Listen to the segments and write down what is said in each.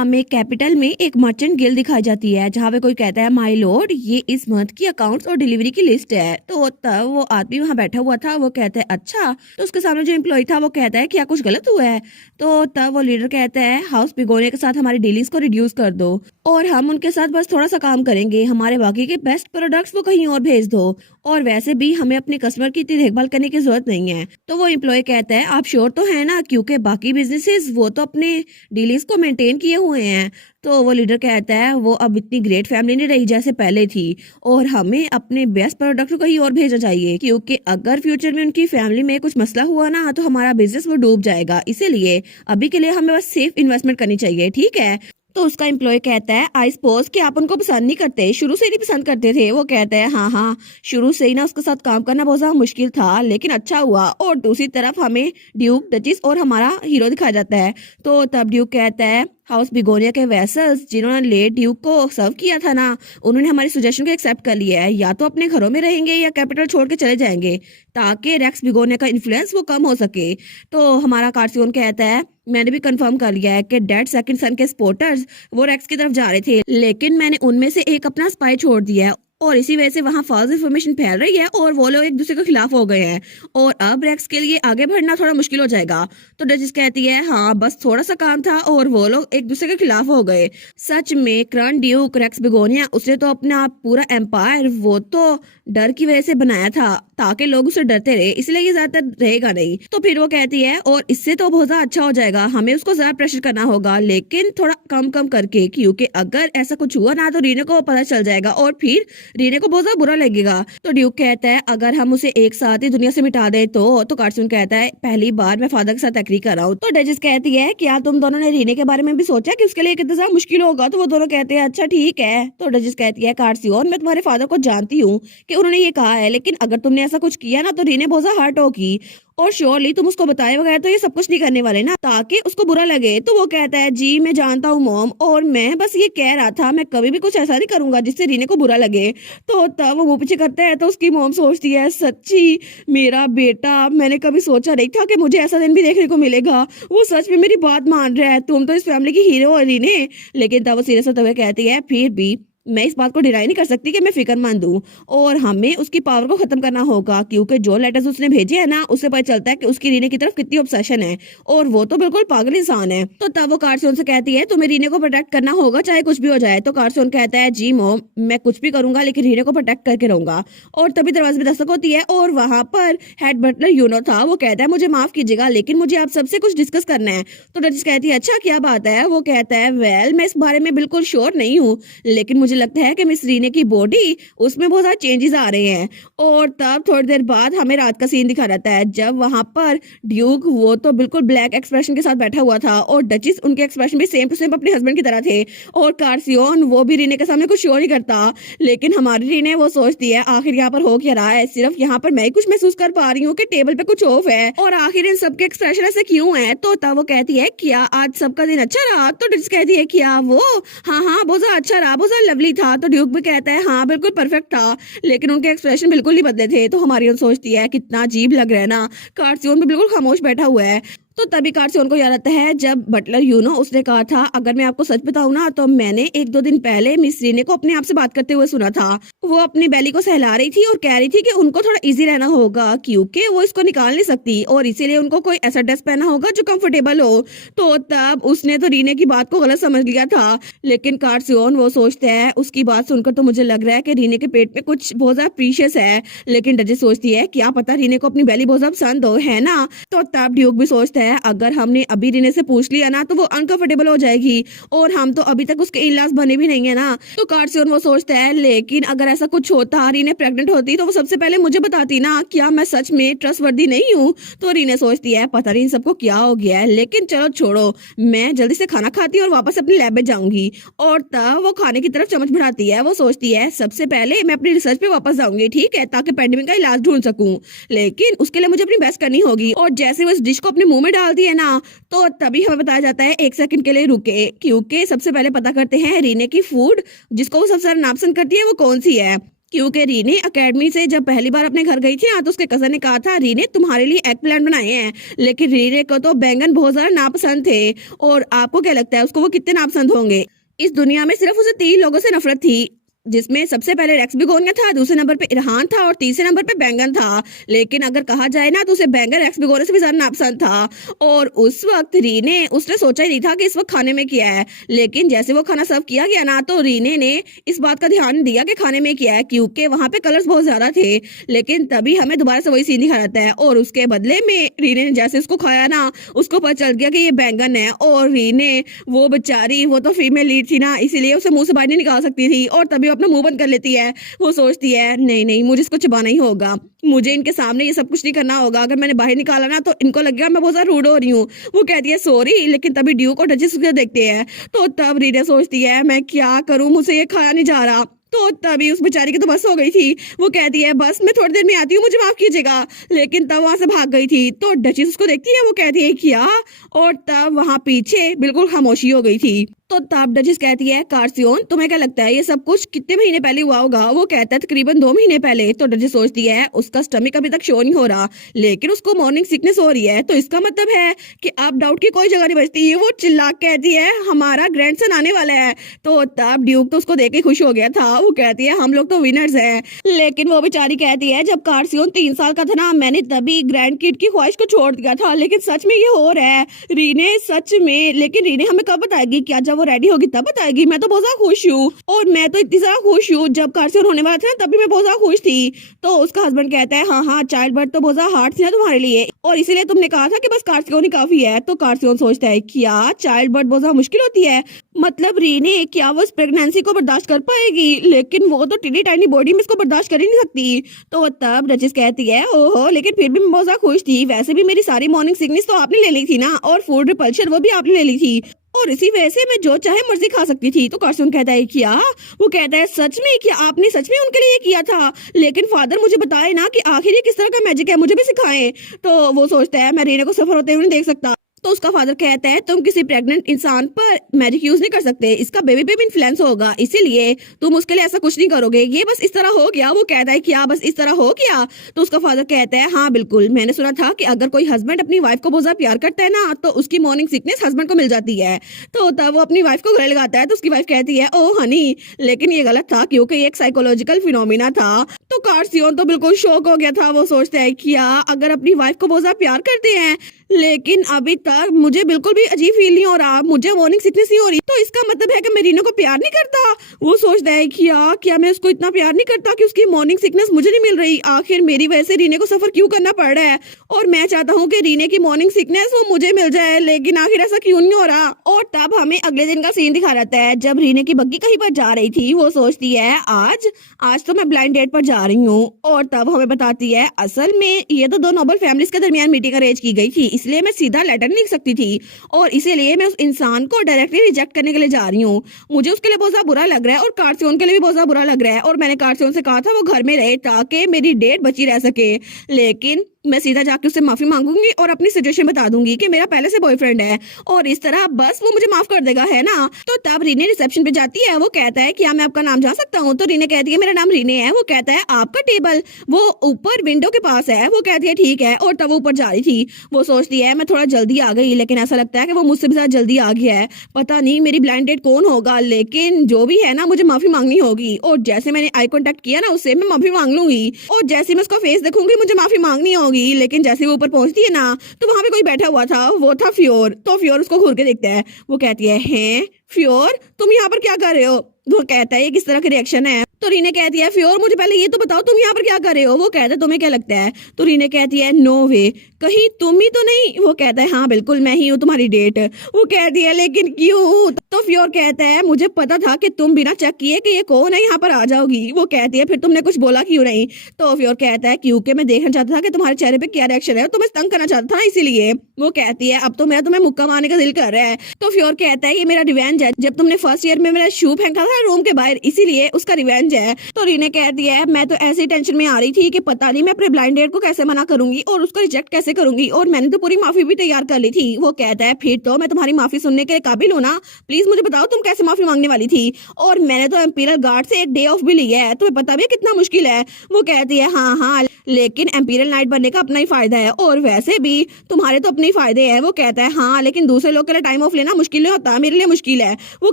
हमें कैपिटल में एक मर्चेंट गिल्ड दिखाई जाती है जहाँ पे कोई कहता है माय लॉर्ड ये इस मंथ की अकाउंट्स और डिलीवरी की लिस्ट है। तो तब वो आदमी वहाँ बैठा हुआ था, वो कहता है अच्छा। तो उसके सामने जो एम्प्लॉय था वो कहता है क्या कुछ गलत हुआ है। तो तब वो लीडर कहता है हाउस भिगोने के साथ हमारी डीलिंग्स को रिड्यूस कर दो और हम उनके साथ बस थोड़ा सा काम करेंगे, हमारे बाकी के बेस्ट प्रोडक्ट्स वो कहीं और भेज दो और वैसे भी हमें अपने कस्टमर की इतनी देखभाल करने की जरूरत नहीं है। तो वो एम्प्लॉय कहता है आप श्योर तो है ना, क्योंकि बाकी बिजनेसेस वो तो अपने डीलिंग्स को मेंटेन किए हुए हैं। तो वो लीडर कहता है वो अब इतनी ग्रेट फैमिली नहीं रही जैसे पहले थी और हमें अपने बेस्ट प्रोडक्ट को कहीं और भेजना चाहिए, क्योंकि अगर फ्यूचर में उनकी फैमिली में कुछ मसला हुआ ना तो हमारा बिजनेस वो डूब जाएगा। इसीलिए अभी के लिए हमें बस सेफ इन्वेस्टमेंट करनी चाहिए, ठीक है। तो उसका एम्प्लॉय कहता है आई सपोज कि आप उनको पसंद नहीं करते, शुरू से नहीं पसंद करते थे। वो कहता है हाँ हाँ, शुरू से ही ना उसके साथ काम करना बहुत ज्यादा मुश्किल था, लेकिन अच्छा हुआ। और दूसरी तरफ हमें ड्यूक, डचिस और हमारा हीरो दिखाया जाता है। तो तब ड्यूक कहता है हाउस बिगोनिया के वेसल्स जिन्होंने लेट ड्यूक को सर्व किया था ना, उन्होंने हमारी सजेशन को एक्सेप्ट कर लिया है, या तो अपने घरों में रहेंगे या कैपिटल छोड़ के चले जाएंगे ताकि रेक्स बिगोनिया का इन्फ्लुएंस वो कम हो सके। तो हमारा कार्सियोन कहता है मैंने भी कंफर्म कर लिया है कि डेड सेकंड सन के सपोर्टर्स वो रेक्स की तरफ जा रहे थे, लेकिन मैंने उनमें से एक अपना स्पाई छोड़ दिया है और इसी वजह से वहाँ फॉल्स इन्फॉर्मेशन फैल रही है और वो लोग एक दूसरे के खिलाफ हो गए हैं और अब रेक्स के लिए आगे बढ़ना थोड़ा मुश्किल हो जाएगा। तो डचिस कहती है हाँ बस थोड़ा सा काम था और वो लोग एक दूसरे के खिलाफ हो गए। सच में क्रॉन ड्यूक रेक्स बिगोनिया उसने तो अपना पूरा एम्पायर वो तो डर की वजह से बनाया था ताकि लोग उससे डरते रहे, इसलिए ये ज्यादातर रहेगा नहीं। तो फिर वो कहती है और इससे तो बहुत ज्यादा अच्छा हो जाएगा, हमें उसको ज्यादा प्रेशर करना होगा लेकिन थोड़ा कम कम करके, क्योंकि अगर ऐसा कुछ हुआ ना तो रीने को पता चल जाएगा और फिर रीने को बहुत ज्यादा बुरा लगेगा। तो ड्यूक कहता है अगर हम उसे एक साथ ही दुनिया से मिटा दे तो कार्टून कहता है पहली बार मैं फादर के साथ एग्री कर रहा हूँ। तो डचिस कहती है क्या तुम दोनों ने रीने के बारे में भी सोचा कि उसके लिए कितना ज्यादा मुश्किल होगा। तो वो दोनों कहते हैं अच्छा ठीक है। तो डचिस कहती है कार्सियोन मैं तुम्हारे फादर को जानती हूँ कि उन्होंने ये कहा है, लेकिन अगर तुमने ऐसा कुछ किया ना तो रीने बहुत ज्यादा हर्ट होगी और श्योरली तुम उसको बताए बगैर तो ये सब कुछ नहीं करने वाले ना ताकि उसको बुरा लगे। तो वो कहता है जी मैं जानता हूँ मॉम, और मैं बस ये कह रहा था मैं कभी भी कुछ ऐसा नहीं करूंगा जिससे रीने को बुरा लगे। तो तब वो मुंह पीछे करता है तो उसकी मॉम सोचती है सच्ची मेरा बेटा, मैंने कभी सोचा नहीं था कि मुझे ऐसा दिन भी देखने को मिलेगा, वो सच में मेरी बात मान रहा है, तुम तो इस फैमिली की हीरो हो रीने। लेकिन तब वो सीरियस होते हुए कहती है फिर भी मैं इस बात को डिनाई नहीं कर सकती कि मैं फिक्रमंद हूँ और हमें उसकी पावर को खत्म करना होगा, क्योंकि जो लेटर्स उसने भेजे है ना उससे पता चलता है कि उसकी रीने की तरफ कितनी ऑब्सेशन है और वो तो बिल्कुल पागल इंसान है। तो तब वो कार्सियोन से कहती है तुम्हें रीने को प्रोटेक्ट करना होगा चाहे कुछ भी हो जाए। तो कार्सियोन कहता है जी मॉम मैं कुछ भी करूंगा लेकिन रीने को प्रोटेक्ट करके रहूंगा। और तभी दरवाजे में दस्तक होती है और वहां पर हेड बटलर यूनो था। वो कहता है मुझे माफ कीजिएगा लेकिन मुझे आप सबसे कुछ डिस्कस करना है। तो डचिस कहती है अच्छा क्या बात है। वो कहता है वेल मैं इस बारे में बिल्कुल श्योर नहीं हूँ लेकिन मुझे लगता है कि मिस रीने की बॉडी उसमें बहुत सारे चेंजेस आ रहे हैं। और तब थोड़ी देर बाद हमें रात का सीन दिखा जाता है जब वहां पर ड्यूक वो तो बिल्कुल ब्लैक एक्सप्रेशन के साथ बैठा हुआ था और डचिस उनके एक्सप्रेशन भी सेम टू सेम अपने हस्बैंड की तरह थे और कार्सियोन वो भी रीने के सामने कुछ शो नहीं करता, लेकिन हमारी रीने वो सोचती है आखिर यहाँ पर हो क्या रहा है, सिर्फ यहाँ पर मैं ही कुछ महसूस कर पा रही हूँ कि टेबल पे कुछ ऑफ है और आखिर इन सबके एक्सप्रेशन ऐसे क्यों है। तो तब वो कहती है क्या आज सबका दिन अच्छा रहा। तो डचिस कहती है क्या वो हाँ हाँ बहुत ज्यादा अच्छा रहा, बहुत ज्यादा लवली था। तो ड्यूक भी कहता है हाँ बिल्कुल परफेक्ट था, लेकिन उनके एक्सप्रेशन बिल्कुल नहीं बदले थे। तो हमारी सोचती है कितना अजीब लग रहा है ना, कार्सियोन भी बिल्कुल खामोश बैठा हुआ है। तो तभी कार्सियोन को याद आता है जब बटलर यूनो उसने कहा था अगर मैं आपको सच बताऊं ना तो मैंने एक दो दिन पहले मिस रीने को अपने आप से बात करते हुए सुना था। वो अपनी बेली को सहला रही थी और कह रही थी कि उनको थोड़ा इजी रहना होगा क्योंकि वो इसको निकाल नहीं सकती और इसीलिए उनको कोई ऐसा ड्रेस पहना होगा जो कंफर्टेबल हो। तो तब उसने तो रीने की बात को गलत समझ लिया था, लेकिन कार्सियोन वो सोचता है उसकी बात सुनकर तो मुझे लग रहा है कि रीने के पेट में कुछ बहुत ज्यादा प्रीशियस है, लेकिन डचिस सोचती है क्या पता रीने को अपनी बेली बहुत ज्यादा पसंद हो, है ना। तो तब ड्यूक भी सोचता है अगर हमने अभी रीने से पूछ लिया ना तो वो अनकंफर्टेबल हो जाएगी और हम तो अभी तक उसके इलाज बने भी नहीं है ना। तो कार्सियोन वो सोचता है लेकिन अगर ऐसा कुछ होता रीने प्रेग्नेंट होती तो वो सबसे पहले मुझे बताती ना, क्या मैं सच में ट्रस्टवर्दी नहीं हूँ। तो रीने सोचती है पता नहीं सबको क्या हो गया है, लेकिन चलो छोड़ो मैं जल्दी से खाना खाती हूँ और वापस अपनी लैब में जाऊंगी। और तब वो खाने की तरफ चम्मच बढ़ाती है। वो सोचती है सबसे पहले मैं अपनी रिसर्च पे वापस जाऊंगी, ठीक है, ताकि पेंडेमिक का इलाज ढूंढ सकूं, लेकिन उसके लिए मुझे अपनी बेस्ट करनी होगी। और जैसे वो इस डिश को अपने मुंह में डालती है ना तो तभी हमें बताया जाता है एक सेकंड के लिए रुके, क्योंकि सबसे पहले पता करते हैं रीने की फूड जिसको वो सबसे ज्यादा नापसंद करती है वो कौन सी है। क्योंकि रीने एकेडमी से जब पहली बार अपने घर गई थी ना, तो उसके कजन ने कहा था रीने तुम्हारे लिए एग प्लांट बनाए हैं, लेकिन रीने को तो बैंगन बहुत ज्यादा नापसंद थे। और आपको क्या लगता है उसको वो कितने नापसंद होंगे? इस दुनिया में सिर्फ उसे 3 लोगों से नफरत थी, जिसमें सबसे पहले रेक्स बिगोनिया था, दूसरे नंबर पे इरहान था और तीसरे नंबर पे बैंगन था। लेकिन अगर कहा जाए ना तो उसे बैंगन रेक्स बिगोनिया से भी ज्यादा नापसंद था। और उस वक्त रीने उसने सोचा ही नहीं था कि इस वक्त खाने में क्या है, लेकिन जैसे वो खाना सर्व किया गया ना तो रीने ने इस बात का ध्यान दिया कि खाने में क्या है, क्योंकि वहां पे कलर्स बहुत ज्यादा थे। लेकिन तभी हमें दोबारा से वही सीन दिखा जाता है और उसके बदले में रीने ने जैसे उसको खाया ना, उसको पता चल गया कि ये बैंगन है। और रीने वो बेचारी, वो तो फीमेल लीड थी ना, इसीलिए उसे मुंह से बाहर नहीं निकाल सकती थी और तभी वो अपना मुंह बंद कर लेती है। वो सोचती है नहीं नहीं मुझे इसको चबाना ही होगा, मुझे इनके सामने ये सब कुछ नहीं करना होगा, अगर मैंने बाहर निकाला ना तो इनको लगेगा मैं बहुत ज्यादा रूड हो रही हूँ। वो कहती है सॉरी, लेकिन तभी ड्यूक और डचेस उसे देखते हैं। तो तब रीना सोचती है मैं क्या करूं, मुझे ये खाया नहीं जा रहा। तो तभी उस बेचारी की तो बस हो गई थी। वो कहती है बस मैं थोड़ी देर में आती हूँ, मुझे माफ कीजिएगा, लेकिन तब वहां से भाग गई थी। तो डचेस उसको देखती है, वो कहती है क्या, और तब वहां पीछे बिल्कुल खामोशी हो गई थी। तो तब डचेस कहती है कार्सियोन तुम्हें क्या लगता है ये सब कुछ कितने महीने पहले हुआ होगा? वो कहता है तकरीबन 2 महीने पहले। तो डचेस सोचती है उसका स्टमक अभी तक शो नहीं हो रहा, लेकिन उसको मॉर्निंग सिकनेस हो रही है, तो इसका मतलब है कि अब डाउट की कोई जगह नहीं बचती। वो चिल्ला कहती है हमारा ग्रैंडसन आने वाला है। तो तब ड्यूक तो उसको देख के खुश हो गया था। वो कहती है हम लोग तो विनर्स हैं। लेकिन वो बेचारी कहती है जब कार्सियोन 3 साल का था ना, मैंने तभी ग्रैंड किड की ख्वाहिश को छोड़ दिया था, लेकिन सच में ये हो रहा है रीने, सच में। लेकिन रीने हमें कब बताएगी? क्या जब वो रेडी होगी तब बताएगी? मैं तो बहुत ज्यादा खुश हूँ, और मैं तो इतनी ज्यादा खुश हूँ, जब कार्सियोन होने वाला था ना तभी मैं बहुत ज्यादा खुश थी। तो उसका हस्बैंड कहता है हाँ हाँ चाइल्ड बर्थ तो बहुत ज्यादा हार्ड थी ना तुम्हारे लिए, और इसीलिए तुमने कहा था कि बस कार्सियोन ही काफी है। तो कार्सियोन सोचता है क्या चाइल्ड बर्थ बहुत ज्यादा मुश्किल होती है? मतलब रीने क्या वो इस प्रेगनेंसी को बर्दाश्त कर पाएगी? लेकिन वो तो टिनी टाइनी बॉडी में इसको बर्दाश्त कर ही नहीं सकती। तो तब डचेस कहती है ओहो, लेकिन फिर भी मैं बहुत ज्यादा खुश थी, वैसे भी मेरी सारी मॉर्निंग सिकनेस तो आपने ले ली थी ना, और फूड रिपल्शन वो भी आपने ले ली थी, और इसी वजह से मैं जो चाहे मर्जी खा सकती थी। तो कार्सियोन कहता है क्या? वो कहता है सच में क्या आपने सच में उनके लिए किया था? लेकिन फादर मुझे बताए ना कि आखिर ये किस तरह का मैजिक है, मुझे भी सिखाएं। तो वो सोचता है मैं रीना को सफर होते हुए नहीं देख सकता। तो उसका फादर कहता है तुम किसी प्रेग्नेंट इंसान पर मैजिक यूज नहीं कर सकते, इसका बेबी पे भी इन्फ्लुएंस होगा, इसीलिए तुम उसके लिए ऐसा कुछ नहीं करोगे, ये बस इस तरह हो गया। वो कहता है क्या बस इस तरह हो गया? तो उसका फादर कहता है हाँ बिल्कुल, मैंने सुना था कि अगर कोई हस्बैंड अपनी वाइफ को बहुत ज्यादा प्यार करता है ना तो उसकी मॉर्निंग सिकनेस हस्बैंड को मिल जाती है। तो तब वो अपनी वाइफ को गले लगाता है, तो उसकी वाइफ कहती है ओ हनी, लेकिन ये गलत था क्योंकि ये एक साइकोलॉजिकल फिनोमिना था। तो कार्सियोन तो बिल्कुल शॉक हो गया था। वो सोचता है क्या अगर अपनी वाइफ को बहुत ज्यादा प्यार करते हैं, लेकिन अभी तक मुझे बिल्कुल भी अजीब फील नहीं हो रहा, मुझे मॉर्निंग सिकनेस नहीं हो रही, तो इसका मतलब है कि मैं रीना को प्यार नहीं करता। वो सोचता है क्या मैं उसको इतना प्यार नहीं करता कि उसकी मॉर्निंग सिकनेस मुझे नहीं मिल रही? आखिर मेरी वजह से रीने को सफर क्यों करना पड़ रहा है, और मैं चाहता हूँ कि रीने की मॉर्निंग सिकनेस वो मुझे मिल जाए, लेकिन आखिर ऐसा क्यों नहीं हो रहा? और तब हमें अगले दिन का सीन दिखा रहता है जब रीने की बग्गी कहीं पर जा रही थी। वो सोचती है आज तो मैं ब्लाइंड डेट पर जा रही हूँ, और तब हमें बताती है असल में ये तो 2 नोबल फैमिलीज के दरमियान मीटिंग अरेंज की गई थी, इसलिए मैं सीधा लेटर नहीं लिख सकती थी, और इसीलिए मैं उस इंसान को डायरेक्टली रिजेक्ट करने के लिए जा रही हूँ। मुझे उसके लिए बहुत ज्यादा बुरा लग रहा है और कार्सियोन के लिए भी बहुत ज्यादा बुरा लग रहा है, और मैंने कार्सियोन से कहा था वो घर में रहे ताकि मेरी डेट बची रह सके, लेकिन मैं सीधा जाके उससे माफी मांगूंगी और अपनी सिचुएशन बता दूंगी कि मेरा पहले से बॉयफ्रेंड है, और इस तरह बस वो मुझे माफ कर देगा, है ना? तो तब रीने रिसेप्शन पे जाती है। वो कहता है क्या मैं आपका नाम जान सकता हूँ? तो रीने कहती है मेरा नाम रीने है। वो कहता है आपका टेबल वो ऊपर विंडो के पास है। वो कहती है ठीक है, और तब वो ऊपर जा रही थी। वो सोचती है मैं थोड़ा जल्दी आ गई, लेकिन ऐसा लगता है कि वो मुझसे भी ज्यादा जल्दी आ गया है, पता नहीं मेरी ब्लाइंड डेट कौन होगा, लेकिन जो भी है ना मुझे माफी मांगनी होगी, और जैसे मैंने आई कॉन्टेक्ट किया ना उससे मैं माफी मांग लूंगी, और जैसे मैं उसका फेस देखूंगी मुझे माफी मांगनी होगी। लेकिन जैसे वो ऊपर पहुंचती है ना तो वहां पे कोई बैठा हुआ था, वो था फ्योर। तो फ्योर उसको घूर के देखता है। वो कहती है हैं फ्योर तुम यहाँ पर क्या कर रहे हो? वो कहता है ये किस तरह का रिएक्शन है? तो रीने कहती है फ्योर मुझे पहले ये तो बताओ तुम यहाँ पर क्या कर रहे हो? वो कहता है तुम्हें क्या लगता है? तो रीने कहती है नो वे, कहीं तुम ही तो नहीं? वो कहता है हाँ बिल्कुल मैं ही हूँ तुम्हारी डेट। वो कहती है लेकिन क्यों? तो फ्योर कहता है मुझे पता था कि तुम बिना चेक किए कि ये कौन है यहाँ पर आ जाओगी। वो कहती है फिर तुमने कुछ बोला क्यों नहीं? तो फ्योर कहता है क्योंकि मैं देखना चाहता था कि तुम्हारे चेहरे पे क्या रिएक्शन है, तुम्हें तंग करना चाहता था इसीलिए। वो कहती है अब तो मेरा तुम्हें मुक्का मारने का दिल कर रहा है। तो फ्योर कहता है ये मेरा रिवेंज है, जब तुमने फर्स्ट ईयर में मेरा शू फेंका था रूम के बाहर, इसीलिए उसका रिवेंज है। तो रीने कहती है मैं तो ऐसी टेंशन में आ रही थी कि पता नहीं मैं अपने ब्लाइंड डेट को कैसे मना करूंगी और उसको रिजेक्ट कैसे कैसे करूंगी, और मैंने तो पूरी माफी भी तैयार कर ली थी। वो कहता है फिर तो मैं तुम्हारी माफी सुनने के काबिल हूँ ना, प्लीज मुझे बताओ तुम कैसे माफी मांगने वाली थी। और मैंने तो एम्पीरियल गार्ड से एक डे ऑफ भी लिया है, तुम्हें पता भी है कितना मुश्किल है। वो कहती है हाँ हाँ, लेकिन एम्पीरियल नाइट बनने का अपना ही फायदा है, और वैसे भी तुम्हारे तो अपने ही फायदे हैं। वो कहता है हाँ, लेकिन दूसरे लोग के लिए टाइम ऑफ लेना मुश्किल नहीं होता, मेरे लिए मुश्किल है। वो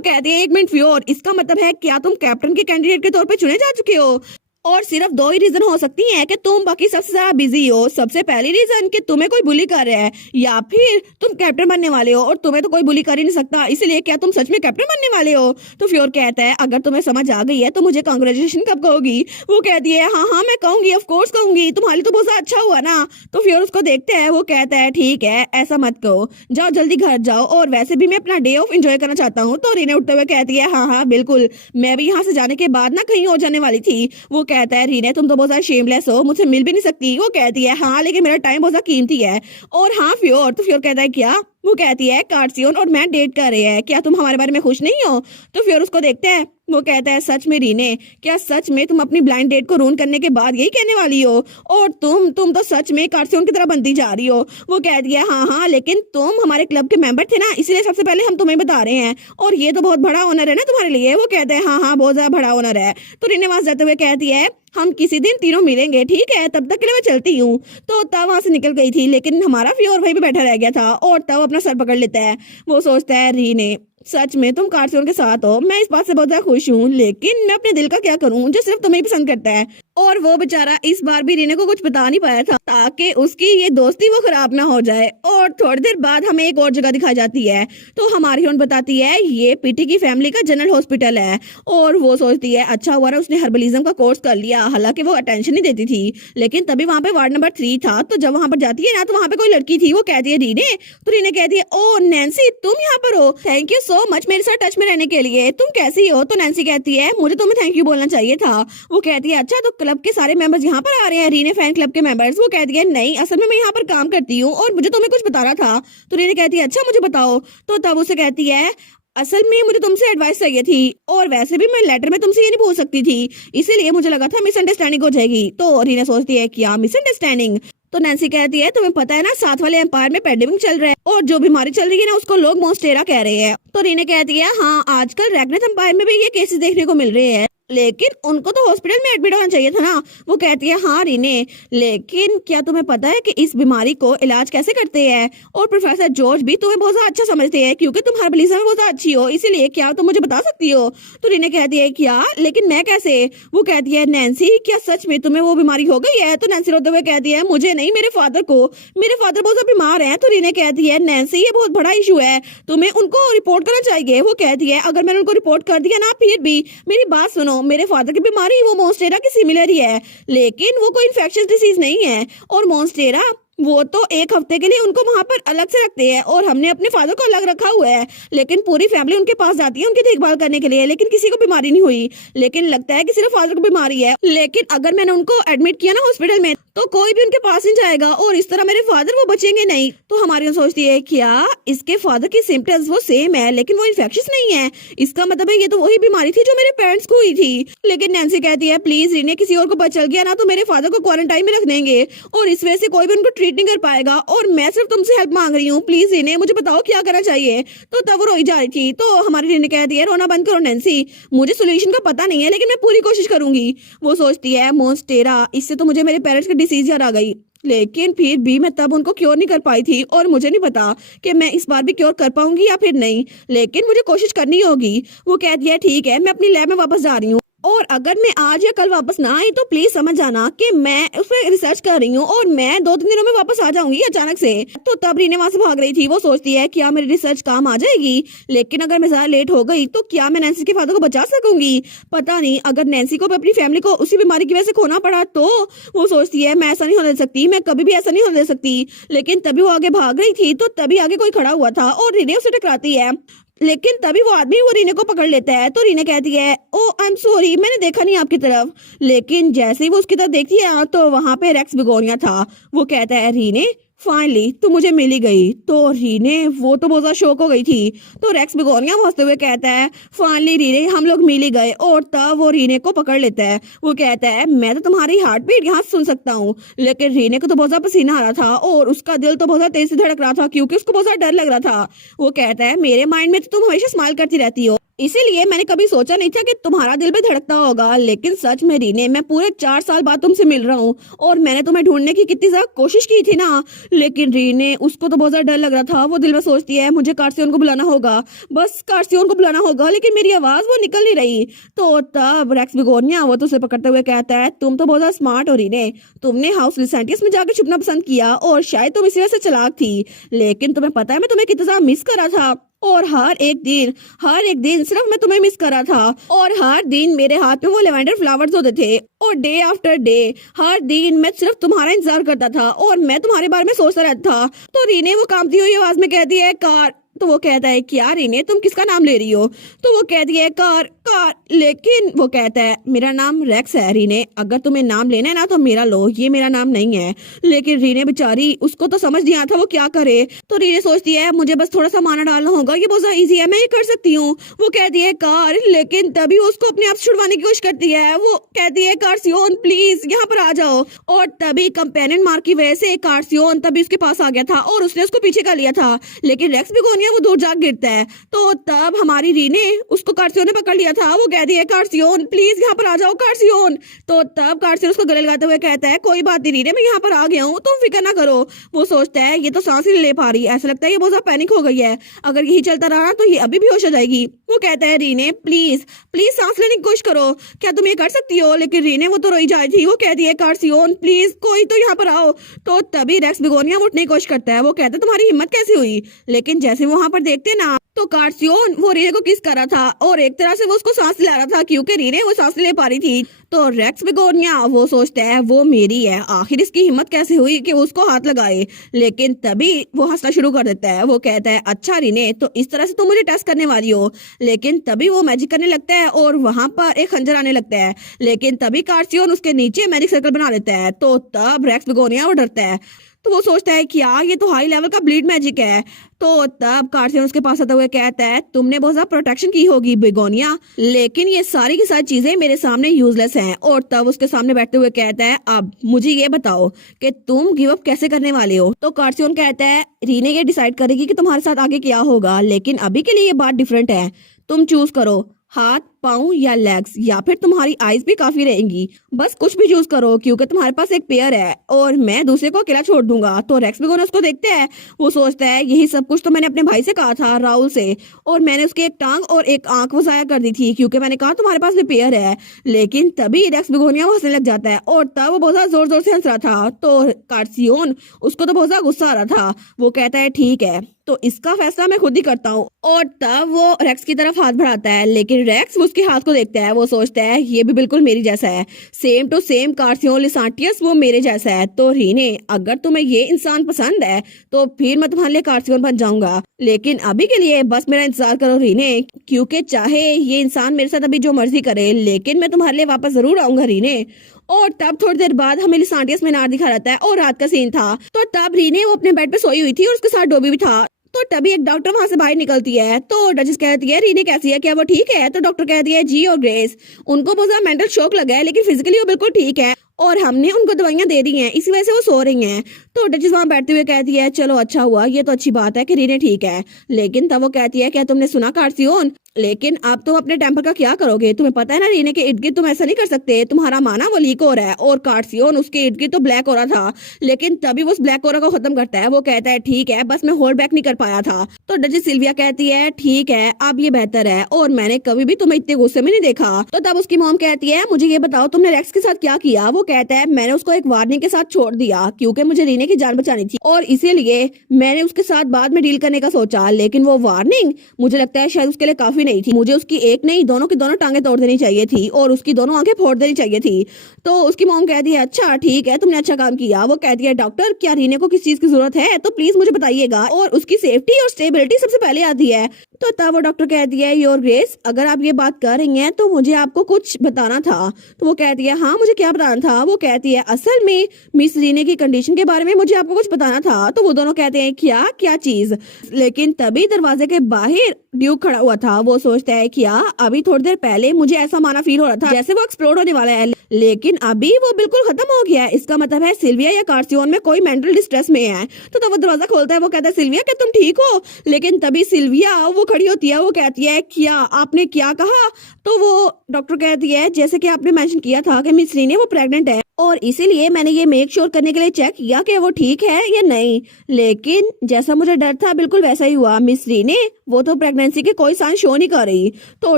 कहती है एक मिनट फ्योर, इसका मतलब है क्या तुम कैप्टन के कैंडिडेट के तौर पे चुने जा चुके हो? और सिर्फ दो ही रीजन हो सकती हैं कि तुम बाकी सबसे ज्यादा बिजी हो। सबसे पहली रीजन कि तुम्हें कोई बुली कर रहा है, या फिर तुम कैप्टन बनने वाले हो और तुम्हें तो कोई बुली कर ही नहीं सकता, इसलिए क्या तुम सच में कैप्टन बनने वाले हो? तो फ्योर कहता है अगर तुम्हें समझ आ गई है तो मुझे कांग्रेचुलेशन कब कहोगी? वो कहती है हाँ हाँ मैं कहूंगी, ऑफ कोर्स कहूंगी, तुम्हारे तो बहुत अच्छा हुआ ना। तो फ्योर उसको देखते हैं, वो कहता है ठीक है ऐसा मत कहो, जाओ जल्दी घर जाओ, और वैसे भी मैं अपना डे ऑफ एंजॉय करना चाहता हूँ। तो रीने उठते हुए कहती है हाँ हाँ बिल्कुल, मैं भी यहाँ से जाने के बाद ना कहीं और जाने वाली थी। वो कहता है रीने तुम तो बहुत ज्यादा शेमलेस हो, मुझसे मिल भी नहीं सकती। वो कहती है हाँ लेकिन मेरा टाइम बहुत ज्यादा कीमती है। और हाँ फ्योर, तो फ्योर कहता है क्या? वो कहती है कार्सियन और मैं डेट कर रहे हैं, क्या तुम हमारे बारे में खुश नहीं हो? तो फ्योर उसको देखते हैं, वो कहता है सच में रीने, क्या सच में तुम अपनी ब्लाइंड डेट को रून करने के बाद यही कहने वाली हो? और तुम तो सच में कार्सियन की तरह बनती जा रही हो। वो कहती है हाँ हाँ, लेकिन तुम हमारे क्लब के मेंबर थे ना, इसलिए सबसे पहले हम तुम्हें बता रहे हैं, और ये तो बहुत बड़ा ऑनर है ना तुम्हारे लिए। वो कहते हैं हाँ हाँ बहुत ज्यादा बड़ा ऑनर है। तो रीने वहां जाते हुए कहती है हम किसी दिन तीनों मिलेंगे, ठीक है, तब तक के लिए मैं चलती हूँ। तो तब वहां से निकल गई थी, लेकिन हमारा फ्योर वहीं पे बैठा रह गया था, और तब अपना सर पकड़ लेता है। वो सोचता है रीने सच में तुम कार्सियन के साथ हो, मैं इस बात से बहुत ज्यादा खुश हूँ, लेकिन मैं अपने दिल का क्या करूँ जो सिर्फ तुम्हें ही पसंद करता है। और वो बेचारा इस बार भी रीने को कुछ बता नहीं पाया था, ताकि उसकी ये दोस्ती वो खराब ना हो जाए। और थोड़ी देर बाद हमें एक और जगह दिखाई जाती है, तो हमारी हीरोइन बताती है ये पीटी की फैमिली का जनरल हॉस्पिटल है। और वो सोचती है अच्छा हुआ ना उसने हर्बलिज्म का कोर्स कर लिया, हालांकि वो अटेंशन नहीं देती थी, लेकिन तभी वहां पे वार्ड नंबर 3 था। तो जब वहां पर जाती है ना, तो वहां पे कोई लड़की थी, वो कहती है रीने, तो रीने कहती है ओ नैन्सी तुम यहाँ पर हो, थैंक यू सो मच मेरे साथ टच में रहने के लिए, तुम कैसी हो? तो नैन्सी कहती है मुझे तुम्हें थैंक यू बोलना चाहिए था। वो कहती है अच्छा तो क्लब के सारे मेंबर्स यहाँ पर आ रहे हैं, रीने फैन क्लब के मेंबर्स। वो कहती है नहीं, असल में मैं यहाँ पर काम करती हूँ और मुझे तुम्हें कुछ बताना था। तो रीने कहती है अच्छा मुझे बताओ। तो तब उसे कहती है असल में मुझे तुमसे एडवाइस चाहिए थी, और वैसे भी मैं लेटर में तुमसे ये नहीं पूछ सकती थी, इसीलिए मुझे लगा था मिसअंडरस्टैंडिंग हो जाएगी। तो रीना सोचती है क्या मिसअंडरस्टैंडिंग? तो नैन्सी कहती है तुम्हें पता है ना साथ वाले एम्पायर में पेंडेमिक चल रहा है, और जो बीमारी चल रही है ना उसको लोग मोन्स्टेरा कह रहे हैं। तो रीने कहती है हाँ आजकल रैग्नेथ एम्पायर में भी ये केसेस देखने को मिल रहे हैं, लेकिन उनको तो हॉस्पिटल में एडमिट होना चाहिए था ना। वो कहती है हाँ रीने, लेकिन क्या तुम्हें पता है कि इस बीमारी को इलाज कैसे करते हैं? और प्रोफेसर जॉर्ज भी तुम्हें बहुत ज्यादा अच्छा समझते हैं, क्योंकि तुम हर्बलिज्म में बहुत ज्यादा अच्छी हो, इसीलिए क्या तुम मुझे बता सकती हो? तो रीने कहती है क्या, लेकिन मैं कैसे? वो कहती है नैन्सी क्या सच में तुम्हें वो बीमारी हो गई है? तो नैन्सी रोते हुए कहती है मुझे नहीं, मेरे फादर को, मेरे फादर बहुत ज्यादा बीमार है। तो रीने कहती है नैन्सी ये बहुत बड़ा इशू है, तुम्हें उनको रिपोर्ट करना चाहिए। वो कहती है अगर मैंने उनको रिपोर्ट कर दिया ना, फिर भी मेरी बात सुनो, मेरे फादर की बीमारी वो मोन्स्टेरा की सिमिलर ही है, लेकिन वो कोई इन्फेक्शियस डिसीज नहीं है। और मोन्स्टेरा वो तो एक हफ्ते के लिए उनको वहां पर अलग से रखते हैं, और हमने अपने फादर को अलग रखा हुआ है, लेकिन पूरी फैमिली उनके पास जाती है उनकी देखभाल करने के लिए, लेकिन किसी को बीमारी नहीं हुई। लेकिन लगता है कि सिर्फ फादर को बीमारी है, लेकिन अगर मैंने उनको एडमिट किया ना हॉस्पिटल में, तो कोई भी उनके पास नहीं जाएगा, और इस तरह मेरे फादर वो बचेंगे नहीं। तो हमारी सोचती है क्या इसके फादर की सिम्टम्स वो सेम है, लेकिन वो इन्फेक्शियस नहीं है, इसका मतलब है ये तो वही बीमारी थी जो मेरे पेरेंट्स को हुई थी। लेकिन नैन्सी कहती है प्लीज रीने, किसी और को पता चल गया ना तो मेरे फादर को क्वारंटाइन में रख देंगे, और इस वजह से कोई भी उनको ट्रीट नहीं कर पाएगा, और मैं सिर्फ तुमसे हेल्प मांग रही हूँ, प्लीज रीने मुझे बताओ क्या करना चाहिए। तो तब वो रोई जा रही थी। तो हमारी रीने कहती है रोना बंद करो नैन्सी, मुझे सोल्यूशन का पता नहीं है, लेकिन मैं पूरी कोशिश करूंगी। वो सोचती है मोन्स्टेरा, इससे तो मुझे मेरे पेरेंट्स की डिसीज याद आ गई, लेकिन फिर भी मैं तब उनको क्योर नहीं कर पाई थी, और मुझे नहीं पता कि मैं इस बार भी क्योर कर पाऊंगी या फिर नहीं, लेकिन मुझे कोशिश करनी होगी। वो कहती है ठीक है, मैं अपनी लैब में वापस जा रही हूँ, और अगर मैं आज या कल वापस ना आई तो प्लीज समझ जाना कि मैं उस पर रिसर्च कर रही हूँ, और मैं 2-3 दिनों में वापस आ जाऊंगी अचानक से। तो तब रीने वहां से भाग रही थी। वो सोचती है क्या मेरी रिसर्च काम आ जाएगी, लेकिन अगर मैं ज्यादा लेट हो गई तो क्या मैं नैन्सी के फादर को बचा सकूंगी? पता नहीं, अगर नैन्सी को अपनी फैमिली को उसी बीमारी की वजह से खोना पड़ा तो? वो सोचती है मैं ऐसा नहीं होने दे सकती, मैं कभी भी ऐसा नहीं होने दे सकती। लेकिन तभी वो आगे भाग रही थी, तो तभी आगे कोई खड़ा हुआ था, और रीने उसे टकराती है, लेकिन तभी वो आदमी वो रीने को पकड़ लेता है। तो रीने कहती है ओ आई एम सॉरी, मैंने देखा नहीं आपकी तरफ। लेकिन जैसे ही वो उसकी तरफ देखती है तो वहां पे रेक्स बिगोनिया था। वो कहता है रीने फाइनली तू मुझे मिल ही गई। तो रीने वो तो बहुत ज्यादा शौक हो गई थी। तो रेक्स बिगोनिया हंसते हुए कहता है फाइनली रीने हम लोग मिल ही गए। और तब वो रीने को पकड़ लेता है। वो कहता है मैं तो तुम्हारी हार्ट बीट यहाँ सुन सकता हूँ। लेकिन रीने को तो बहुत ज्यादा पसीना आ रहा था और उसका दिल तो बहुत ज्यादा तेज से धड़क रहा था क्योंकि उसको बहुत ज्यादा डर लग रहा था। वो कहता है मेरे माइंड में तो तुम हमेशा स्माइल करती रहती हो, इसीलिए मैंने कभी सोचा नहीं था कि तुम्हारा दिल भी धड़कता होगा। लेकिन सच में रीने मैं पूरे 4 साल बाद तुमसे मिल रहा हूँ और मैंने तुम्हें ढूंढने की कितनी ज्यादा कोशिश की थी ना। लेकिन रीने उसको तो बहुत ज्यादा डर लग रहा था। वो दिल में सोचती है मुझे कार्सियोन को बुलाना होगा, बस कार्सियोन को बुलाना होगा, लेकिन मेरी आवाज वो निकल नहीं रही। तो तब रेक्स बिगोनिया वो तो उसे पकड़ते हुए कहता है तुम तो बहुत ज्यादा स्मार्ट हो रीने, तुमने हाउस लिसेंटियस में जाकर छुपना पसंद किया और शायद तुम इसी वजह से चालाक थी। लेकिन तुम्हें पता है मैं तुम्हें कितना ज्यादा मिस कर रहा था और हर एक दिन सिर्फ मैं तुम्हें मिस कर रहा था। और हर दिन मेरे हाथ में वो लेवेंडर फ्लावर्स होते थे और डे आफ्टर डे हर दिन मैं सिर्फ तुम्हारा इंतजार करता था और मैं तुम्हारे बारे में सोचता रहता था। तो रीने वो कांपती हुई आवाज में कहती है कार। तो वो कहता है क्या रीने तुम किसका नाम ले रही हो? तो वो कहती है कार कार। लेकिन वो कहता है मेरा नाम रेक्स है रीने, अगर तुम्हें नाम लेना है ना तो मेरा लो, ये मेरा नाम नहीं है। लेकिन रीने बेचारी उसको तो समझ नहीं आता वो क्या करे। तो रीने सोचती है मुझे बस थोड़ा सा माना डालना होगा, ये बहुत इजी है, मैं ये कर सकती हूँ। वो कहती है कार, लेकिन तभी वो उसको अपने आप से छुड़वाने की कोशिश करती है। वो कहती है कार्सियोन प्लीज यहाँ पर आ जाओ। और तभी कंपेनियन मार्क की वजह से कार्सियोन तभी उसके पास आ गया था और उसने उसको पीछे कर लिया था। लेकिन रेक्स बिगोनिया वो दूर जा गिरता है। तो तब हमारी रीने उसको कार्सियोन ने पकड़ लिया था। वो कहती है कार्सियोन प्लीज यहाँ पर आ जाओ कार्सियोन। तो तब कार्सियोन उसको गले लगाते हुए कहता है कोई बात नहीं रीने, मैं यहाँ पर आ गया हूँ, तुम फिक्र ना करो। वो सोचता है ये तो सांस ही नहीं ले पा रही, ऐसा लगता है ये बहुत ज्यादा पैनिक हो गई है, अगर यही चलता रहा तो ये अभी बेहोश हो जाएगी। वो कहता है रीने प्लीज प्लीज सांस लेने की कोशिश करो, क्या तुम ये कर सकती हो? लेकिन रीने वो तो रोई जा रही थी। वो कहती है कार्सियोन प्लीज कोई तो यहाँ पर आओ। तो तभी रेक्स बिगोनिया उठने की कोशिश करता है। वो कहता है तुम्हारी हिम्मत कैसे हुई? लेकिन जैसे वहां पर देखते ना तो कार्सियोन वो रीने को किस कर रहा था और एक तरह से वो उसको सांस दिला रहा था क्योंकि रीने वो सांस ले पा रही थी। तो रेक्स बिगोनिया वो सोचता है वो मेरी है, आखिर इसकी हिम्मत कैसे हुई कि वो उसको हाथ लगाए। लेकिन तभी वो हंसना शुरू कर देता है। वो कहता है अच्छा रीने तो इस तरह से तुम मुझे टेस्ट करने वाली हो। लेकिन तभी वो मैजिक करने लगता है और वहां पर एक खंजर आने लगता है। लेकिन तभी कार्सियोन उसके नीचे मैजिक सर्कल बना लेता है। तो तब रेक्स बिगोनिया वो डरता है। तो वो सोचता है क्या ये तो हाई लेवल का ब्लीड मैजिक है। तो तब कार्सियन उसके पास आता हुआ कहता है तुमने बहुत ज्यादा प्रोटेक्शन की होगी बिगोनिया, लेकिन ये सारी की सारी चीजें मेरे सामने यूजलेस हैं। और तब उसके सामने बैठते हुए कहता है अब मुझे ये बताओ कि तुम गिव अप कैसे करने वाले हो। तो कार्सियन कहता है रीने ये डिसाइड करेगी कि तुम्हारे साथ आगे क्या होगा, लेकिन अभी के लिए ये बात डिफरेंट है, तुम चूज करो हाथ पाँव या लेग्स, या फिर तुम्हारी आईज भी काफी रहेंगी, बस कुछ भी चूज करो क्योंकि तुम्हारे पास एक पेयर है और मैं दूसरे को अकेला छोड़ दूंगा। तो रेक्स बिगोनिया उसको देखते हैं। वो सोचता है यही सब कुछ तो मैंने अपने भाई से कहा था राहुल से, और मैंने उसकी एक टांग और एक आंख वो जाया कर दी थी क्योंकि मैंने कहा तुम्हारे पास भी पेयर है। लेकिन तभी रेक्स बिगोनिया वो हंसने लग जाता है और तब वो बहुत ज्यादा जोर जोर से हंस रहा था। तो कार्सियोन उसको तो बहुत ज्यादा गुस्सा आ रहा था। वो कहता है ठीक है तो इसका फैसला मैं खुद ही करता हूँ। और तब वो रेक्स की तरफ हाथ बढ़ाता है, लेकिन रेक्स उसके हाथ को देखता है। वो सोचता है ये भी बिल्कुल मेरी जैसा है, सेम टू सेम कार्सियोन लिसांटियस वो मेरे जैसा है। तो रीने अगर तुम्हें ये इंसान पसंद है तो फिर मैं तुम्हारे लिए कार्सियोन बन जाऊंगा, लेकिन अभी के लिए बस मेरा इंतजार करो रीने, क्योंकि चाहे ये इंसान मेरे साथ अभी जो मर्जी करे लेकिन मैं तुम्हारे लिए वापस जरूर आऊंगा रीने। और तब थोड़ी देर बाद हमें लिसांटियस मीनार दिखा रहता है और रात का सीन था। तो तब रीने वो अपने बेड पे सोई हुई थी और उसके साथ डोबी भी था। तो तभी एक डॉक्टर वहां से बाहर निकलती है। तो डचेस कहती है रीने कैसी है, क्या वो ठीक है? तो डॉक्टर कहती है जी और ग्रेस उनको बहुत ज्यादा मेंटल शॉक लगा है लेकिन फिजिकली वो बिल्कुल ठीक है और हमने उनको दवाइयां दे दी हैं, इसी वजह से वो सो रही हैं। तो डचेस वहां बैठते हुए कहती है चलो अच्छा हुआ, ये तो अच्छी बात है कि रीने ठीक है। लेकिन तब वो कहती है क्या तुमने सुना कार्सियोन, लेकिन अब तुम अपने टेम्पर का क्या करोगे? तुम्हें पता है ना रीने के इर्द गिर्द तुम ऐसा नहीं कर सकते, तुम्हारा माना वो लीक हो रहा है। और कार्सियोन उसके इर्द गिर्द तो ब्लैक हो रहा था, लेकिन तभी वो उस ब्लैक कोरा को खत्म करता है। वो कहता है ठीक है बस मैं होल्ड बैक नहीं कर पाया था। तो डचेस सिल्विया कहती है ठीक है अब ये बेहतर है और मैंने कभी भी तुम्हें इतने गुस्से में नहीं देखा। तो तब उसकी मॉम कहती है मुझे ये बताओ तुमने रेक्स के साथ क्या किया? वो कहता है मैंने उसको एक वार्निंग के साथ छोड़ दिया क्योंकि मुझे रीने की जान बचानी थी और इसीलिए मैंने उसके साथ बाद में डील करने का सोचा, लेकिन वो वार्निंग मुझे लगता है शायद उसके लिए काफी नहीं थी। मुझे उसकी एक नहीं दोनों की दोनों टांगे तोड़ देनी चाहिए थी और उसकी दोनों आंखें फोड़ देनी चाहिए थी। तो उसकी मॉम कहती है अच्छा ठीक है तुमने अच्छा काम किया। वो कहती है डॉक्टर क्या रीने को किस चीज की जरूरत है तो प्लीज मुझे बताइएगा, और उसकी सेफ्टी और स्टेबिलिटी सबसे पहले आती है। तो तब वो डॉक्टर कहती है योर ग्रेस, अगर आप ये बात कर रही हैं तो मुझे आपको कुछ बताना था। तो वो कहती है हाँ मुझे क्या बताना था। वो कहती है असल में मिस रीने की कंडीशन के बारे में मुझे आपको कुछ बताना था। तो वो दोनों कहते हैं क्या क्या चीज। लेकिन तभी दरवाजे के बाहर ड्यूक खड़ा हुआ था। वो सोचता है क्या अभी थोड़ी देर पहले मुझे ऐसा माना फील हो रहा था जैसे वो एक्सप्लोड होने वाला है, लेकिन अभी वो बिल्कुल खत्म हो गया है। इसका मतलब है सिल्विया या कार्सियोन में कोई मेंटल डिस्ट्रेस में है। तो तब वो दरवाजा खोलता है। वो कहता है सिल्विया क्या तुम ठीक हो। लेकिन तभी सिल्विया वो खड़ी होती है। वो कहती है क्या आपने क्या कहा। तो वो डॉक्टर कहती है जैसे कि आपने मेंशन किया था कि मिस रीने वो प्रेग्नेंट है और इसीलिए मैंने ये मेक श्योर करने के लिए चेक किया कि वो ठीक है या नहीं। लेकिन जैसा मुझे डर था बिल्कुल वैसा ही हुआ। मिस रीने वो तो प्रेगनेंसी के कोई साइन शो नहीं कर रही। तो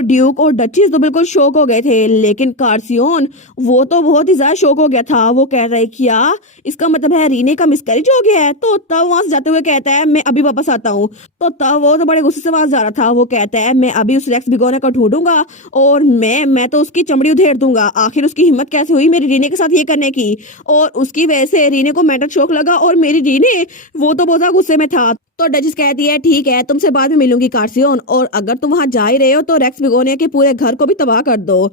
ड्यूक और डचेस तो बिल्कुल शॉक हो गए थे, लेकिन कार्सियोन वो तो बहुत ही ज्यादा शॉक हो गया था। वो कह रहा है क्या इसका मतलब है रीने का मिसकैरेज हो गया है। तो तब वहां से जाते हुए कहता है मैं अभी वापस आता हूँ। तो तब वो तो बड़े गुस्से से वहां जा रहा था। वो कहता है मैं अभी उस रेक्स बिगोने को ढूंढूंगा और मैं तो उसकी चमड़ी उधेड़ दूंगा। आखिर उसकी हिम्मत कैसे हुई मेरी रीने के साथ ये करने की। और उसकी वजह से रीने को मेंटल शॉक लगा और मेरी रीने वो तो बहुत गुस्से में था। तो डचेस कहती है ठीक है तुमसे बाद में मिलूंगी कार्सियोन, और अगर तुम वहां जा ही रहे हो तो रेक्स बिगोनिया के पूरे घर को भी तबाह कर दो।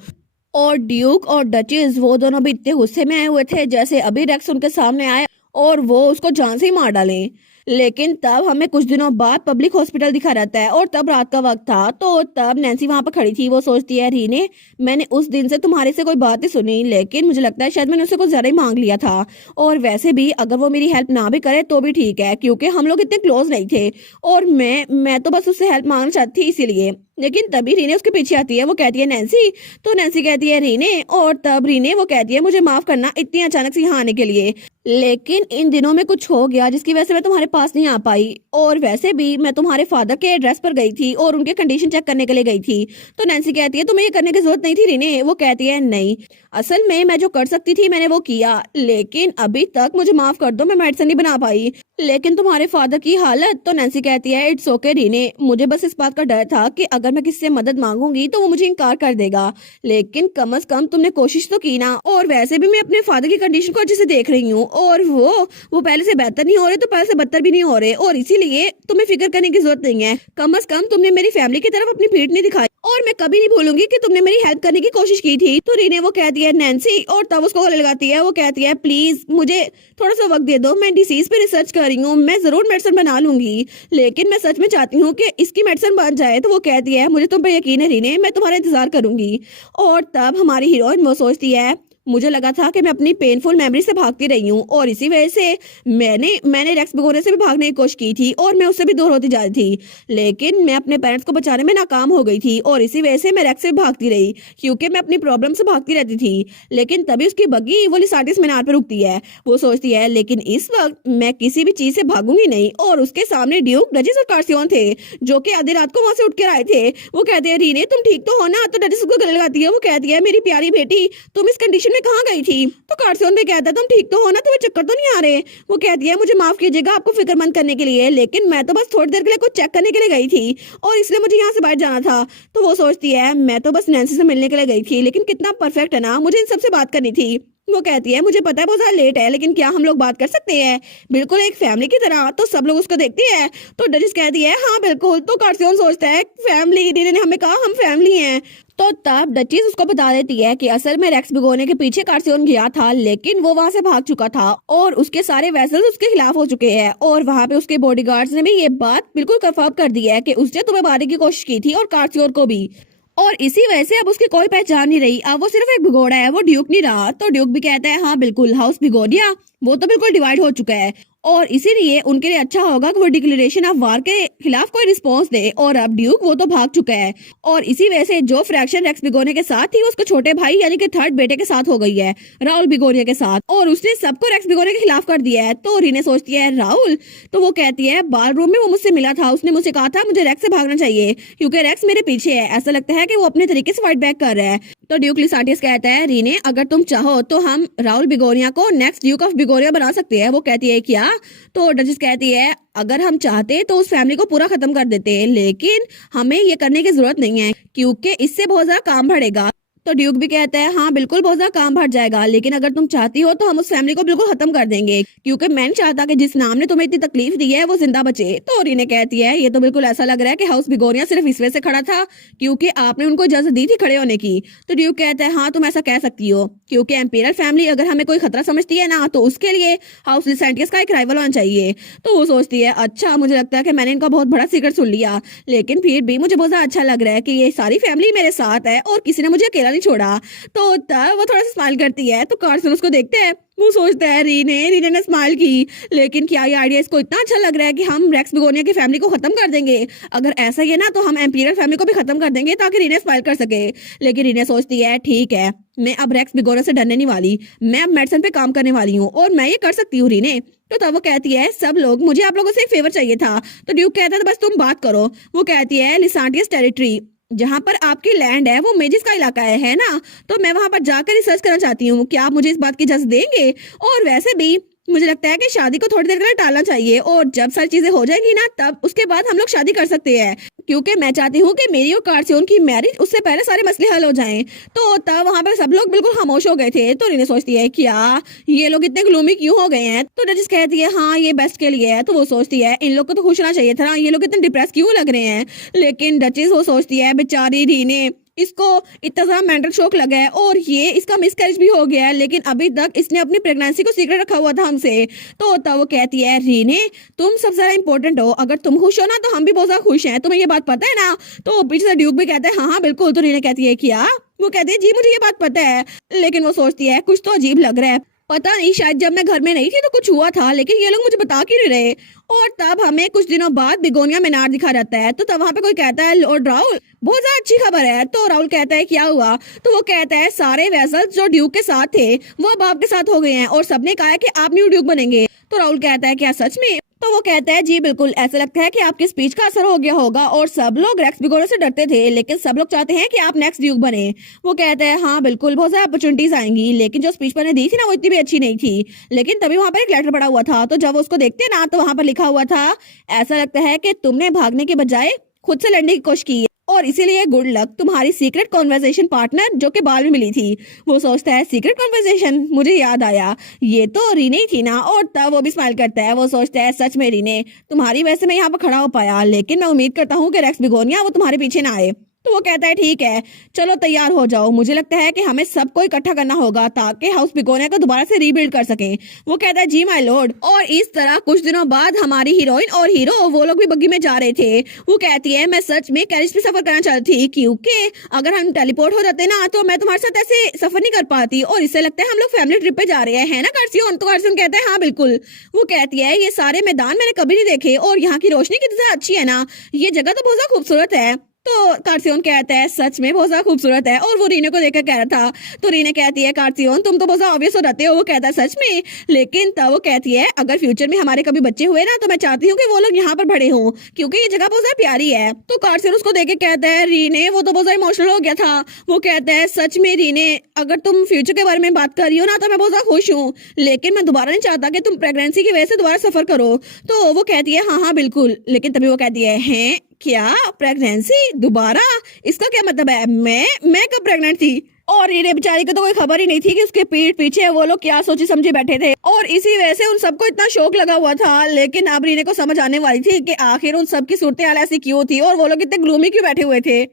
और ड्यूक और डचेस वो दोनों भी इतने गुस्से में आए हुए थे जैसे अभी रेक्स उनके सामने आए और वो उसको जान से ही मार डालें। लेकिन तब हमें कुछ दिनों बाद पब्लिक हॉस्पिटल दिखा रहता है और तब रात का वक्त था। तो तब नैन्सी वहां पर खड़ी थी। वो सोचती है रीने मैंने उस दिन से तुम्हारे से कोई बात नहीं सुनी, लेकिन मुझे लगता है शायद मैंने उससे कुछ ज्यादा ही मांग लिया था। और वैसे भी अगर वो मेरी हेल्प ना भी करे तो भी ठीक है क्योंकि हम लोग इतने क्लोज नहीं थे और मैं तो बस उससे हेल्प मांगना चाहती थी इसीलिए। लेकिन तभी रीने उसके पीछे आती है। वो कहती है नैन्सी। तो नैन्सी कहती है रीने, और तब रीने वो कहती है मुझे माफ करना इतनी अचानक से यहाँ आने के लिए, लेकिन इन दिनों में कुछ हो गया जिसकी वजह से मैं तुम्हारे पास नहीं आ पाई। और वैसे भी मैं तुम्हारे फादर के एड्रेस पर गई थी और उनके कंडीशन चेक करने के लिए गई थी। तो नैन्सी कहती है तुम्हें ये करने की जरूरत नहीं थी रीने। वो कहती है नहीं, असल में मैं जो कर सकती थी मैंने वो किया, लेकिन अभी तक मुझे माफ कर दो मैं मेडिसिन नहीं बना पाई। लेकिन तुम्हारे फादर की हालत। तो नैन्सी कहती है इट्स ओके रीने, मुझे बस इस बात का डर था कि अगर मैं किसी से मदद मांगूंगी तो वो मुझे इनकार कर देगा, लेकिन कम से कम तुमने कोशिश तो की ना। और वैसे भी मैं अपने फादर की कंडीशन को अच्छे से देख रही हूँ और वो पहले से बेहतर नहीं हो रहे तो पहले से बदतर भी नहीं हो रहे, और इसीलिए तुम्हें फिक्र करने की जरूरत नहीं है। कम से कम तुमने मेरी फैमिली की तरफ अपनी पीठ नहीं दिखाई और मैं कभी नहीं भूलूंगी कि तुमने मेरी हेल्प करने की कोशिश की थी। तो रीने वो कहती है नैन्सी, और तब उसको गले लगाती है। वो कहती है प्लीज मुझे थोड़ा सा वक्त दे दो, मैं डिसीज पे रिसर्च कर रही हूँ, मैं जरूर मेडिसिन बना लूंगी, लेकिन मैं सच में चाहती हूँ कि इसकी मेडिसिन बन जाए। तो वो कहती है मुझे तुम पर यकीन है रीने, मैं तुम्हारा इंतजार करूंगी। और तब हमारी हीरोइन वो सोचती है मुझे लगा था कि मैं अपनी पेनफुल मेमोरी से भागती रही हूँ और इसी वजह से मैंने रेक्स बिगोने से भी भागने की कोशिश की थी और मैं उससे भी दूर होती जा रही थी, लेकिन मैं अपने पेरेंट्स को बचाने में नाकाम हो गई थी और इसी वजह से मैं रेक्स से भागती रही क्योंकि मैं अपनी प्रॉब्लम से भागती रहती थी। लेकिन तभी उसकी बग्गी वो लिसाटिस मीनार पर रुकती है। वो सोचती है लेकिन इस वक्त मैं किसी भी चीज से भागूंगी नहीं, और उसके सामने ड्यूक, डचेस और कार्सियोन थे जो कि आधी रात को वहां से उठ कर आए थे। वो कहते हैं रीने तुम ठीक तो हो ना। तो डचेस उसको गले लगाती है। वो कहती है मेरी प्यारी बेटी तुम इस कंडीशन में कहाँ गई थी। तो कार्सियोन भी कहता है तुम ठीक तो हो ना, तुम्हें चक्कर तो नहीं आ रहे। वो कहती है मुझे माफ कीजिएगा आपको फिक्रमंद करने के लिए, लेकिन मैं तो बस थोड़ी देर के लिए कुछ चेक करने के लिए गई थी और इसलिए मुझे यहाँ से बाहर जाना था। तो वो सोचती है मैं तो बस नैन्सी से मिलने के लिए गई थी, लेकिन कितना परफेक्ट है ना, मुझे इन सबसे बात करनी थी। वो कहती है मुझे पता है बहुत ज्यादा लेट है, लेकिन क्या हम लोग बात कर सकते हैं बिल्कुल एक फैमिली की तरह। तो सब लोग उसको देखती है। तो डचेस कहती है हाँ बिल्कुल। तो कार्सियोन सोचता है फैमिली, दीदी ने हमें कहा हम फैमिली हैं। तो तब डचेस उसको बता देती है कि असल में रेक्स बिगोने के पीछे कार्सियोन गया था, लेकिन वो वहां से भाग चुका था और उसके सारे वेसल्स उसके खिलाफ हो चुके हैं। और वहां पे उसके बॉडीगार्ड्स ने भी ये बात बिल्कुल कंफर्म कर दी है कि उसने तुम्हें मारने की कोशिश की थी और कार्सियोन को भी, और इसी वजह से अब उसकी कोई पहचान नहीं रही। अब वो सिर्फ एक भिगोड़ा है, वो ड्यूक नहीं रहा। तो ड्यूक भी कहता है हाँ बिल्कुल हाउस भिगोरिया वो तो बिल्कुल डिवाइड हो चुका है और इसीलिए उनके लिए अच्छा होगा कि वो डिक्लेरेशन ऑफ वार के खिलाफ कोई रिस्पॉन्स दे। और अब ड्यूक वो तो भाग चुका है और इसी वजह से जो फ्रैक्शन रेक्स बिगोने के साथ थी उसको छोटे भाई यानी कि थर्ड बेटे के साथ हो गई है, राहुल बिगोनिया के साथ, और उसने सबको रेक्स बिगोने के खिलाफ कर दिया है। तो रीने सोचती है राहुल। तो वो कहती है बार रूम में वो मुझसे मिला था, उसने मुझसे कहा था मुझे रेक्स से भागना चाहिए क्योंकि रेक्स मेरे पीछे है, ऐसा लगता है कि वो अपने तरीके से फाइट बैक कर रहा है। तो ड्यूक लिसाटियस कहता है रीने अगर तुम चाहो तो हम राहुल बिगोनिया को नेक्स्ट ड्यूक ऑफ बिगोरिया बना सकते हैं। वो कहती है क्या। तो डचेस कहती है अगर हम चाहते तो उस फैमिली को पूरा खत्म कर देते, लेकिन हमें ये करने की जरूरत नहीं है क्योंकि इससे बहुत ज्यादा काम बढ़ेगा। तो ड्यूक भी कहता है हाँ बिल्कुल बहुत ज्यादा काम बढ़ जाएगा, लेकिन अगर तुम चाहती हो तो हम उस फैमिली को बिल्कुल खत्म कर देंगे, क्योंकि मैं नहीं चाहता कि जिस नाम ने तुम्हें इतनी तकलीफ दी है वो जिंदा बचे। तो रीने कहती है ये तो बिल्कुल ऐसा लग रहा है कि हाउस बिगोनिया सिर्फ इस वजह से खड़ा था क्योंकि आपने उनको इजाजत दी थी खड़े होने की। तो ड्यूक कहता है हाँ तुम ऐसा कह सकती हो, क्योंकि एम्पीरियल फैमिली अगर हमें कोई खतरा समझती है ना तो उसके लिए हाउस लिसेंटियस का एक राइवल होना चाहिए। तो वो सोचती है अच्छा मुझे लगता है कि मैंने इनका बहुत बड़ा सीक्रेट सुन लिया, लेकिन फिर भी मुझे बहुत ज्यादा अच्छा लग रहा है कि ये सारी फैमिली मेरे साथ है और किसी ने मुझे अकेला नहीं छोड़ा। तो तब वो थोड़ा सा स्माइल करती है, तो कार्सन उसको देखते हैं, वो सोचता है रीने ने स्माइल की, लेकिन क्या ये आइडिया इसको इतना अच्छा लग रहा है कि हम रेक्स बिगोनिया की फैमिली को खत्म कर देंगे। अगर ऐसा ही है ना तो हम एम्पीरियल फैमिली को भी खत्म कर देंगे ताकि रीने स्माइल कर सके। लेकिन रीने सोचती है ठीक है, मैं अब रेक्स बिगोनिया से डरने नहीं वाली, मैं अब मेडिसिन पे काम करने वाली हूँ और मैं ये कर सकती हूँ रीने। तो तब वो कहती है सब लोग मुझे आप लोगों से एक फेवर चाहिए था। तो ड्यूक कहता है तो बस तुम बात करो। वो कहती है लिसांटियस टेरिटरी जहाँ पर आपकी लैंड है वो मेजिस का इलाका है ना, तो मैं वहां पर जाकर रिसर्च करना चाहती हूँ, क्या आप मुझे इस बात की इजाजत देंगे? और वैसे भी मुझे लगता है कि शादी को थोड़ी देर के लिए टालना चाहिए और जब सारी चीजें हो जाएंगी ना तब उसके बाद हम लोग शादी कर सकते हैं, क्योंकि मैं चाहती हूँ कि मेरी और कार्सियोन की मैरिज उससे पहले सारे मसले हल हो जाएं। तो तब वहां पर सब लोग बिल्कुल खामोश हो गए थे। तो रीने सोचती है क्या ये लोग इतने ग्लूमी क्यों हो गए हैं? तो डचेस कहती है हाँ ये बेस्ट के लिए है। तो वो सोचती है इन लोग को तो खुश होना चाहिए था ना, ये लोग इतने डिप्रेस क्यों लग रहे हैं? लेकिन डचेस वो सोचती है बेचारी रीने, इसको इतना सा मेंटल शॉक लगा है और ये इसका मिसकैरेज भी हो गया है, लेकिन अभी तक इसने अपनी प्रेगनेंसी को सीक्रेट रखा हुआ था हमसे। तो तब वो कहती है रीने तुम सबसे ज्यादा इंपॉर्टेंट हो, अगर तुम खुश हो ना तो हम भी बहुत ज्यादा खुश हैं, तुम्हें ये बात पता है ना? तो पीछे से ड्यूक भी कहता है हाँ हाँ बिल्कुल। तो रीने कहती है क्या? वो कहती है जी मुझे ये बात पता है, लेकिन वो सोचती है कुछ तो अजीब लग रहा है, पता नहीं शायद जब मैं घर में नहीं थी तो कुछ हुआ था, लेकिन ये लोग मुझे बता क्यों नहीं रहे? और तब हमें कुछ दिनों बाद बिगोनिया मीनार दिखा जाता है। तो तब वहां पे कोई कहता है लॉर्ड राहुल बहुत ज्यादा अच्छी खबर है। तो राहुल कहता है क्या हुआ? तो वो कहता है सारे वेसल्स जो ड्यूक के साथ थे वो अब आपके साथ हो गए हैं और सबने कहा है कि आप न्यू ड्यूक बनेंगे। तो राहुल कहता है क्या सच में? तो वो कहता है जी बिल्कुल, ऐसा लगता है कि आपकी स्पीच का असर हो गया होगा और सब लोग रेक्स बिगोनिया से डरते थे, लेकिन सब लोग चाहते हैं कि आप नेक्स्ट ड्यूक बने। वो कहता है हाँ बिल्कुल बहुत सारी अपॉर्चुनिटीज आएंगी, लेकिन जो स्पीच मैंने दी थी ना वो इतनी भी अच्छी नहीं थी। लेकिन तभी वहां पर एक लेटर पड़ा हुआ था, तो जब वो उसको देखते हैं ना तो वहां पर लिखा हुआ था ऐसा लगता है कि तुमने भागने के बजाय खुद से लड़ने की कोशिश की और इसीलिए गुड लक तुम्हारी सीक्रेट कॉन्वर्सेशन पार्टनर जो कि बाल में मिली थी। वो सोचता है सीक्रेट कॉन्वर्सेशन, मुझे याद आया ये तो रीने ही थी ना। और तब वो भी स्माइल करता है, वो सोचता है सच में रीने तुम्हारी वजह से मैं यहाँ पर खड़ा हो पाया, लेकिन मैं उम्मीद करता हूँ कि रेक्स बिगोनिया वो तुम्हारे पीछे ना आए। तो वो कहता है ठीक है चलो तैयार हो जाओ, मुझे लगता है कि हमें सबको इकट्ठा करना होगा ताकि हाउस बिगोनिया को दोबारा से रीबिल्ड कर सकें। वो कहता है जी माय लॉर्ड। और इस तरह कुछ दिनों बाद हमारी हीरोइन और हीरो वो लोग भी बग्गी में जा रहे थे। वो कहती है मैं सच में कैरिज पे सफर करना चाहती थी, क्योंकि अगर हम टेलीपोर्ट हो जाते ना तो मैं तुम्हारे साथ ऐसे सफर नहीं कर पाती और इससे लगता है हम लोग फैमिली ट्रिप पे जा रहे हैं, है ना कार्सियन? तो कार्सियन कहता है हाँ बिल्कुल। वो कहती है ये सारे मैदान मैंने कभी नहीं देखे और यहाँ की रोशनी कितनी ज्यादा अच्छी है ना, ये जगह तो बहुत ज्यादा खूबसूरत है। तो कार्सियन कहता है सच में बहुत ज्यादा खूबसूरत है और वो रीने को देखकर कह रहा था। तो रीने कहती है कार्सियन तुम तो बहुत ज्यादा ऑब्वियस हो जाते हो। वो कहता है सच में, लेकिन तब वो कहती है अगर फ्यूचर में हमारे कभी बच्चे हुए ना तो मैं चाहती हूँ कि वो लोग यहाँ पर बड़े हों, क्योंकि ये जगह बहुत ज्यादा प्यारी है। तो कार्सियन उसको देख के कहता है रीने वो तो बहुत ज्यादा इमोशनल हो गया था। वो कहता है सच में रीने अगर तुम फ्यूचर के बारे में बात कर रही हो ना तो मैं बहुत ज्यादा खुश हूँ, लेकिन मैं दोबारा नहीं चाहता कि तुम प्रेगनेंसी की वजह से दोबारा सफर करो। तो वो कहती है हाँ हाँ बिल्कुल, लेकिन तभी वो कहती है क्या प्रेगनेंसी दोबारा? इसका क्या मतलब है? मैं कब प्रेग्नेंट थी? और रीने बेचारी को तो कोई खबर ही नहीं थी कि उसके पीठ पीछे वो लोग क्या सोचे समझे बैठे थे और इसी वजह से उन सबको इतना शौक लगा हुआ था। लेकिन अब रीने को समझ आने वाली थी कि आखिर उन सबकी सूरत हाल ऐसी क्यों थी और वो लोग इतने ग्लूमी क्यों बैठे हुए थे।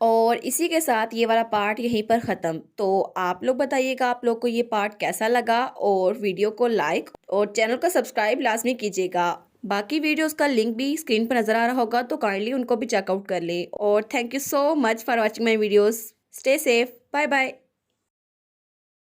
और इसी के साथ ये वाला पार्ट यहीं पर ख़त्म। तो आप लोग बताइएगा आप लोग को ये पार्ट कैसा लगा और वीडियो को लाइक और चैनल को सब्सक्राइब लाजमी कीजिएगा। बाकी वीडियोस का लिंक भी स्क्रीन पर नज़र आ रहा होगा तो काइंडली उनको भी चेकआउट कर ले। और thank you so much for watching my videos. Stay safe, bye bye.